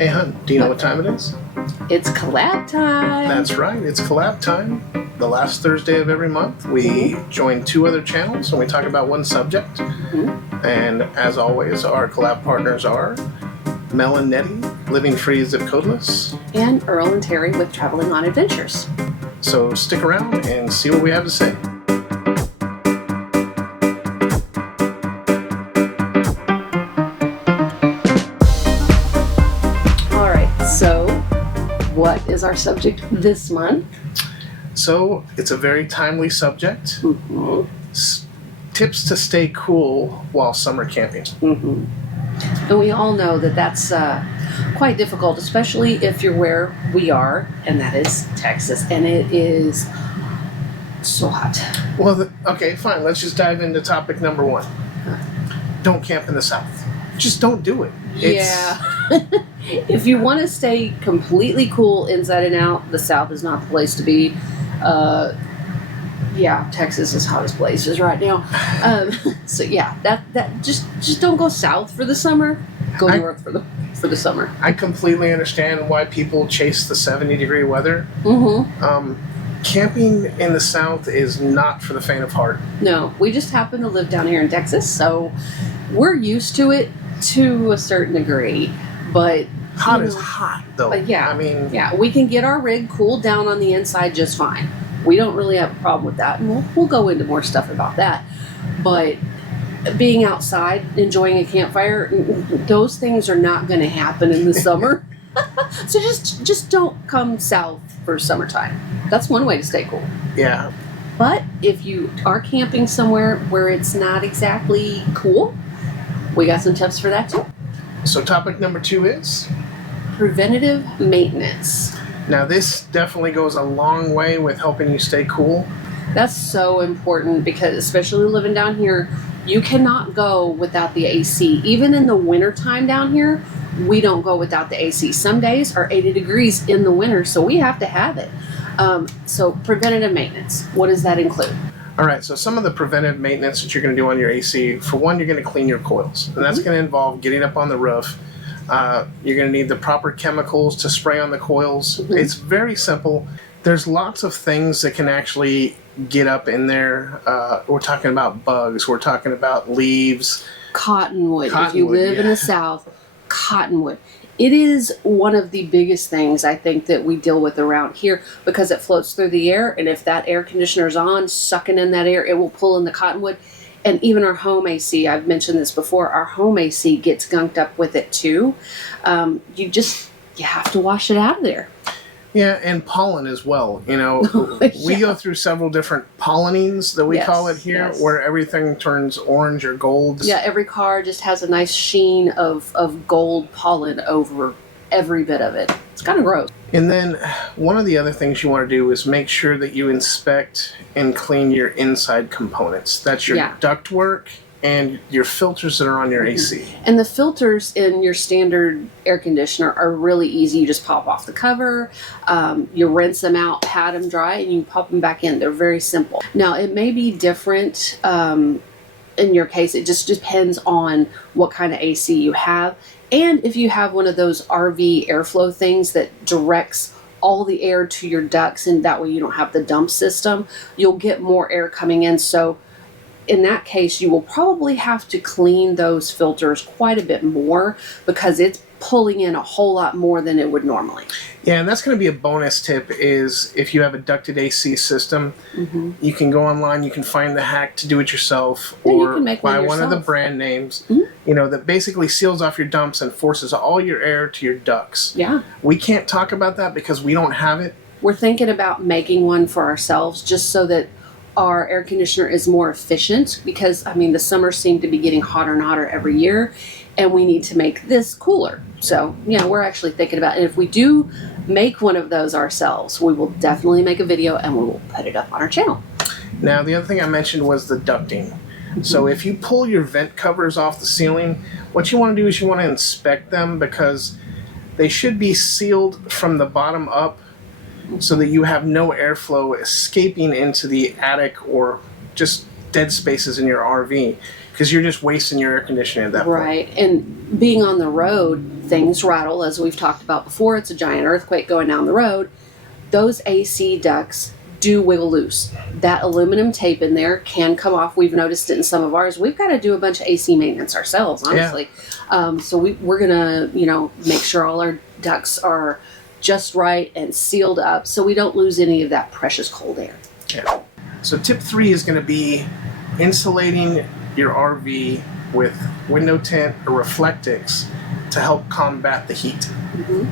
Hey, hun, do you know what time it is? It's collab time. That's right, it's collab time. The last Thursday of every month, we join two other channels and we talk about one subject. And as always, our collab partners are MelNetteLivingFreeZipcodeless And Earl and Terry with Traveling on Adventures. So stick around and see what we have to say. All right, so what is our subject this month? So it's a very timely subject. Tips to stay cool while summer camping. And we all know that that's quite difficult, especially if you're where we are, and that is Texas, and it is so hot. Well, okay, fine. Let's just dive into topic number one. Don't camp in the South. Just don't do it. If you want to stay completely cool inside and out, the South is not the place to be. Texas is hottest places right now. So yeah, that just don't go south for the summer. Go north for the summer. I completely understand why people chase the 70-degree weather. Camping in the South is not for the faint of heart. No, we just happen to live down here in Texas, so we're used to it to a certain degree. But hot is hot, though. We can get our rig cooled down on the inside just fine. We don't really have a problem with that, and we'll go into more stuff about that. But being outside, enjoying a campfire, those things are not going to happen in the summer. So just don't come south for summertime. That's one way to stay cool. Yeah. But if you are camping somewhere where it's not exactly cool, we got some tips for that too. So topic number 2 is? Preventative maintenance. Now this definitely goes a long way with helping you stay cool. That's so important because especially living down here, you cannot go without the AC. Even in the winter time down here, we don't go without the AC. Some days are 80 degrees in the winter, so we have to have it. So preventative maintenance, what does that include? All right, so some of the preventive maintenance that you're going to do on your AC, for one, you're going to clean your coils. And that's going to involve getting up on the roof. You're going to need the proper chemicals to spray on the coils. It's very simple. There's lots of things that can actually get up in there. We're talking about bugs. We're talking about leaves. Cottonwood. If you live in the South, cottonwood. It is one of the biggest things I think that we deal with around here because it floats through the air, and if that air conditioner is on, sucking in that air, it will pull in the cottonwood. And even our home AC, I've mentioned this before, our home AC gets gunked up with it too. You have to wash it out of there. Yeah, and pollen as well. You know, we go through several different pollenings that we call it here, where everything turns orange or gold. Yeah, every car just has a nice sheen of gold pollen over every bit of it. It's kind of gross. And then one of the other things you want to do is make sure that you inspect and clean your inside components. That's your ductwork and your filters that are on your AC. And the filters in your standard air conditioner are really easy. You just pop off the cover, you rinse them out, pat them dry, and you pop them back in. They're very simple. Now, it may be different in your case. It just depends on what kind of AC you have. And if you have one of those RV airflow things that directs all the air to your ducts, and that way you don't have the dump system, you'll get more air coming in. So in that case, you will probably have to clean those filters quite a bit more because it's pulling in a whole lot more than it would normally. Yeah, and that's going to be a bonus tip is if you have a ducted AC system, you can go online, you can find the hack to do it yourself, or buy one of the brand names, you know, that basically seals off your dumps and forces all your air to your ducts. Yeah. We can't talk about that because we don't have it. We're thinking about making one for ourselves just so that our air conditioner is more efficient because, I mean, the summers seem to be getting hotter and hotter every year, and we need to make this cooler. So, yeah, we're actually thinking about it. And if we do make one of those ourselves, we will definitely make a video and we will put it up on our channel. Now, the other thing I mentioned was the ducting. So if you pull your vent covers off the ceiling, what you want to do is you want to inspect them because they should be sealed from the bottom up so that you have no airflow escaping into the attic or just dead spaces in your RV because you're just wasting your air conditioning at that point. Right, and being on the road, things rattle, as we've talked about before. It's a giant earthquake going down the road. Those AC ducts do wiggle loose. That aluminum tape in there can come off. We've noticed it in some of ours. We've got to do a bunch of AC maintenance ourselves, honestly. Yeah. So we're going to, make sure all our ducts are just right and sealed up so we don't lose any of that precious cold air. Yeah. So tip 3 is going to be insulating your RV with window tint or Reflectix to help combat the heat. Mm-hmm.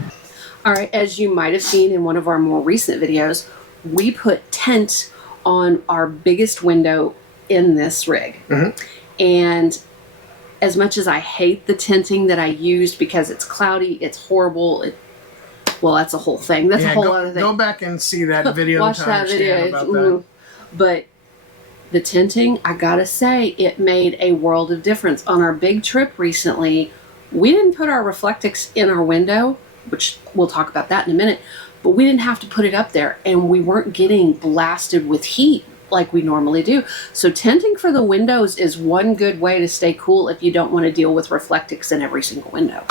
All right, as you might have seen in one of our more recent videos, we put tint on our biggest window in this rig. Mm-hmm. And as much as I hate the tinting that I used because it's cloudy, it's horrible, well, that's a whole thing. That's a whole other thing. Go back and see that video. Watch that video. About that. But the tinting, I gotta say, it made a world of difference. On our big trip recently, we didn't put our Reflectix in our window, which we'll talk about that in a minute, but we didn't have to put it up there, and we weren't getting blasted with heat like we normally do. So tinting for the windows is one good way to stay cool if you don't want to deal with Reflectix in every single window.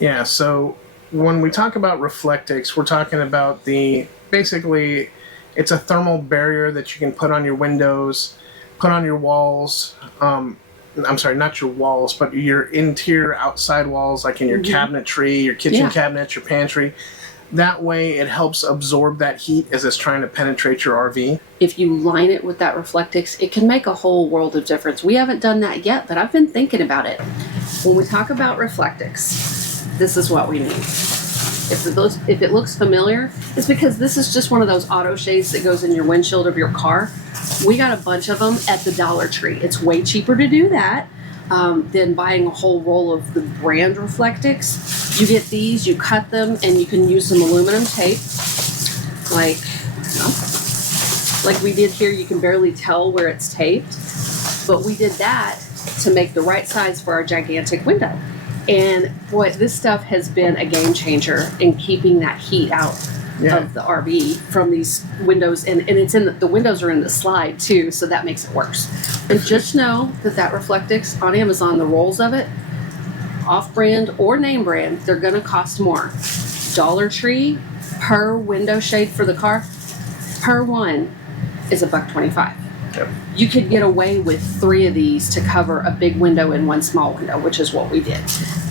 Yeah, so when we talk about Reflectix, we're talking about basically, it's a thermal barrier that you can put on your windows, put on your walls. I'm sorry, not your walls, but your interior outside walls, like in your cabinetry, your kitchen cabinets, your pantry. That way it helps absorb that heat as it's trying to penetrate your RV. If you line it with that Reflectix, it can make a whole world of difference. We haven't done that yet, but I've been thinking about it. When we talk about Reflectix, this is what we need. If it looks familiar, it's because this is just one of those auto shades that goes in your windshield of your car. We got a bunch of them at the Dollar Tree. It's way cheaper to do that than buying a whole roll of the brand Reflectix. You get these, you cut them, and you can use some aluminum tape, like we did here. You can barely tell where it's taped, but we did that to make the right size for our gigantic window. And boy, this stuff has been a game changer in keeping that heat out of the RV from these windows. And it's the windows are in the slide too, so that makes it worse. And just know that Reflectix on Amazon, the rolls of it, off-brand or name brand, they're going to cost more. Dollar Tree per window shade for the car, per one, is $1.25. Yep. You could get away with 3 of these to cover a big window and 1 small window, which is what we did.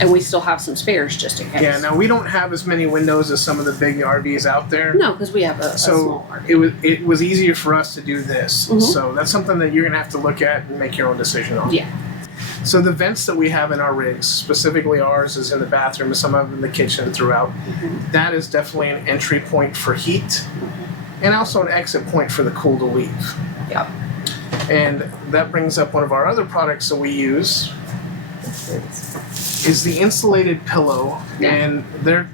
And we still have some spares just in case. Yeah, now we don't have as many windows as some of the big RVs out there. No, because we have a small RV. It was easier for us to do this. Mm-hmm. So that's something that you're going to have to look at and make your own decision on. Yeah. So the vents that we have in our rigs, specifically ours is in the bathroom and some of them in the kitchen throughout, that is definitely an entry point for heat and also an exit point for the cool to leave. Yep. And that brings up one of our other products that we use is the insulated pillow. Yeah. And they're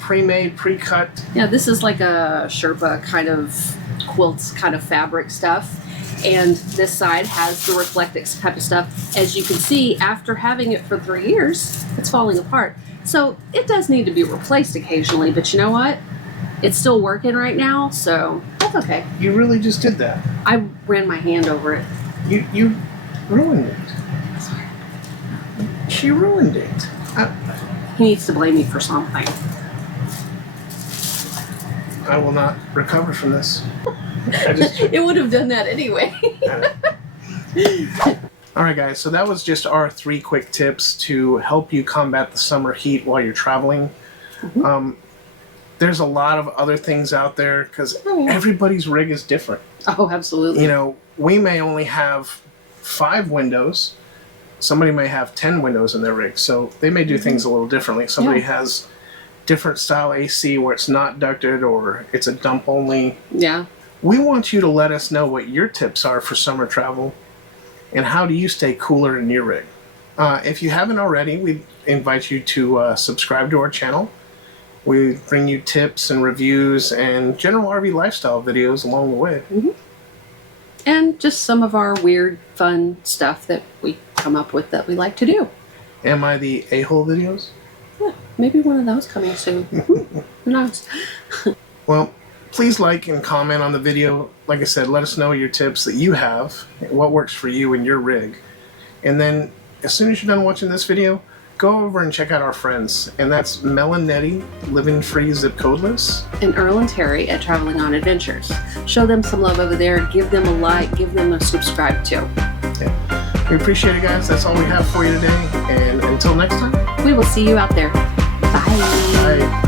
pre-made, pre-cut. Yeah, this is like a Sherpa kind of quilts kind of fabric stuff. And this side has the Reflectix type of stuff. As you can see, after having it for 3 years, it's falling apart. So it does need to be replaced occasionally, but you know what? It's still working right now, so that's okay. You really just did that. I ran my hand over it. You ruined it. Sorry. She ruined it. He needs to blame me for something. I will not recover from this. It would have done that anyway. All right, guys. So that was just our 3 quick tips to help you combat the summer heat while you're traveling. There's a lot of other things out there because everybody's rig is different. Oh, absolutely. You know, we may only have 5 windows. Somebody may have 10 windows in their rig, so they may do things a little differently. Somebody has different style AC where it's not ducted or it's a dump only. Yeah. We want you to let us know what your tips are for summer travel and how do you stay cooler in your rig. If you haven't already, we invite you to subscribe to our channel. We bring you tips and reviews and general RV lifestyle videos along the way. And just some of our weird, fun stuff that we come up with that we like to do. Am I the a-hole videos? Yeah, maybe one of those coming soon. Who knows? Well, please like and comment on the video. Like I said, let us know your tips that you have, what works for you in your rig. And then as soon as you're done watching this video, go over and check out our friends. And that's MelNetteLivingFreeZipcodeless. And Earl and Terry at Traveling on Adventures. Show them some love over there. Give them a like. Give them a subscribe too. Yeah. We appreciate it, guys. That's all we have for you today. And until next time, We will see you out there. Bye. bye.